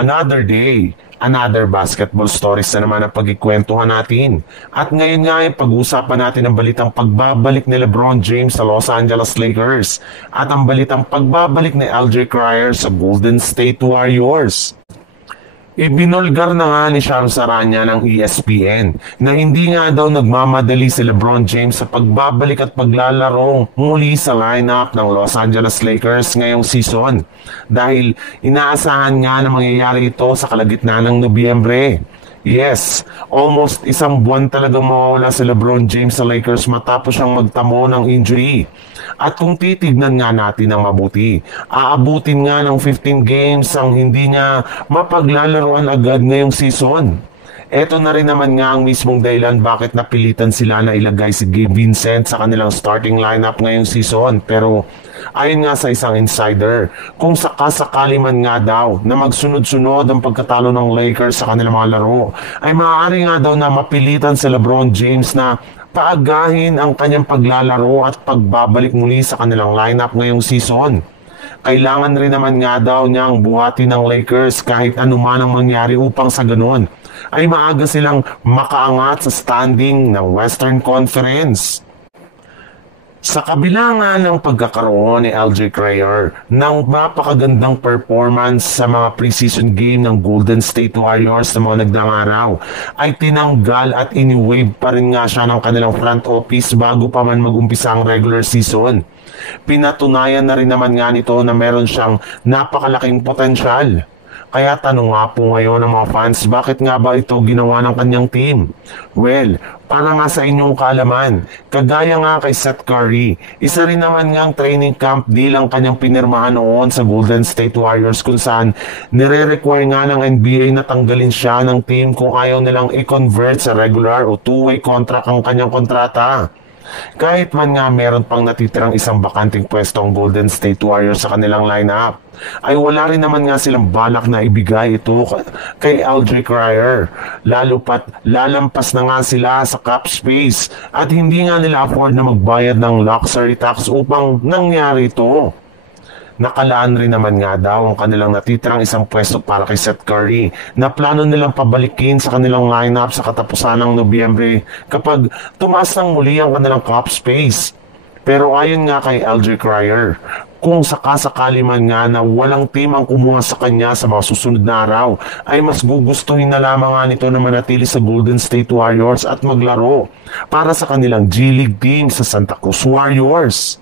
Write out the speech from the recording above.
Another day, another basketball stories na naman ang pagkikwentuhan natin. At ngayon nga ay pag-uusapan natin ang balitang pagbabalik ni LeBron James sa Los Angeles Lakers at ang balitang pagbabalik ni LJ Cryer sa Golden State Warriors. Ibinulgar na nga ni Shams Charania ng ESPN na hindi nga daw nagmamadali si LeBron James sa pagbabalik at paglalaro muli sa lineup ng Los Angeles Lakers ngayong season dahil inaasahan nga na mangyayari ito sa kalagitnaan ng Nobyembre. Yes, almost isang buwan talagang mawawala si LeBron James sa Lakers matapos siyang magtamo ng injury. At kung titignan nga natin ng mabuti, aabutin nga ng 15 games ang hindi niya mapaglalaroan agad ngayong season. Ito na rin naman nga ang mismong dahilan bakit napilitan sila na ilagay si Gabe Vincent sa kanilang starting lineup ngayong season. Pero ayon nga sa isang insider, kung sakasakali man nga daw na magsunod-sunod ang pagkatalo ng Lakers sa kanilang mga laro, ay maaari nga daw na mapilitan si LeBron James na paagahin ang kanyang paglalaro at pagbabalik muli sa kanilang lineup ngayong season. Kailangan rin naman nga daw niyang buhatin ng Lakers kahit anuman ang mangyari upang sa ganon ay maaga silang makaangat sa standing ng Western Conference. Sa kabila nga ng pagkakaroon ni LJ Cryer ng mapakagandang performance sa mga preseason game ng Golden State Warriors sa mga nagdaang araw, ay tinanggal at iniwave pa rin nga siya ng kanilang front office bago pa man mag-umpisa ang regular season. Pinatunayan na rin naman nga nito na meron siyang napakalaking potensyal. Kaya tanong nga po ngayon ng mga fans, bakit nga ba ito ginawa ng kanyang team? Well, para nga sa inyong kaalaman, kagaya nga kay Seth Curry, isa rin naman nga ang training camp deal ang kanyang pinirmahan noon sa Golden State Warriors kung saan nire-require nga ng NBA na tanggalin siya ng team kung ayaw nilang i-convert sa regular o two-way contract ang kanyang kontrata. Kahit man nga meron pang natitirang isang bakanting pwesto ang Golden State Warriors sa kanilang lineup, ay wala rin naman nga silang balak na ibigay ito kay LJ Cryer, lalo pat lalampas na nga sila sa cap space at hindi nga nila afford na magbayad ng luxury tax upang nangyari ito. Nakalaan rin naman nga daw ang kanilang natitirang isang pwesto para kay Seth Curry na plano nilang pabalikin sa kanilang lineup sa katapusan ng Nobyembre kapag tumaas ng muli ang kanilang cap space. Pero ayon nga kay LJ Cryer, kung sakasakali man nga na walang team ang kumuha sa kanya sa mga susunod na araw, ay mas gugustuhin na lamang nga nito na manatili sa Golden State Warriors at maglaro para sa kanilang G League team sa Santa Cruz Warriors.